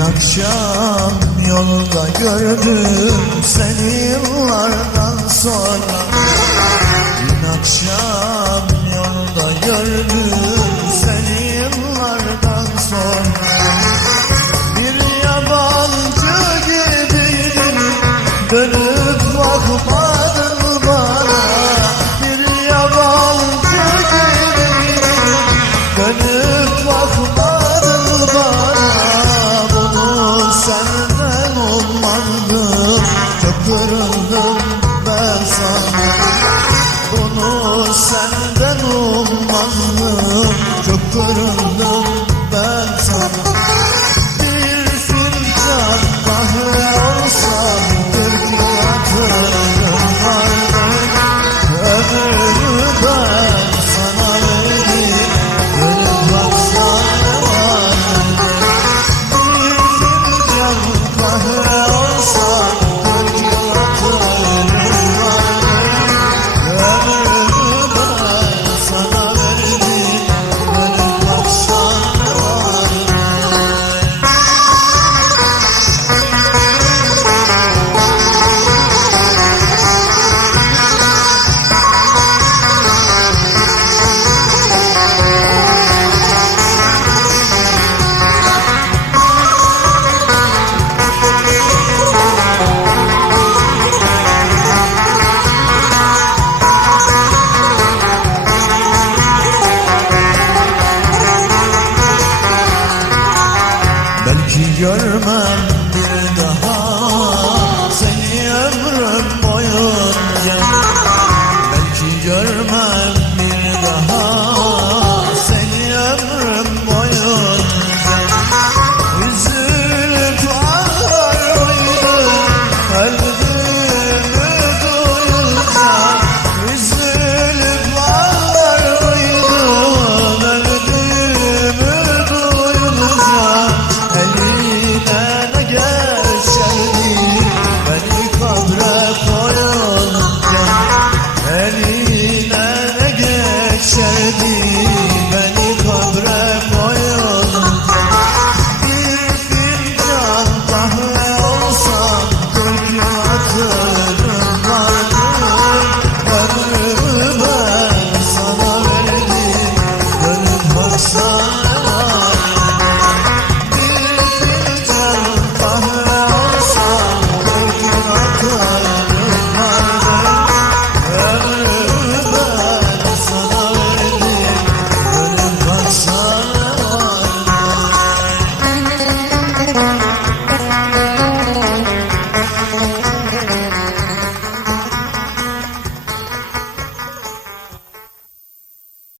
Akşam yolda gördüm seni yıllardan sonra. Dün akşam ben sana. Bunu senden ummazdım Çok kırıldım ben sana. görmem bir daha. Seni ömrüm boyunca Belki görmem.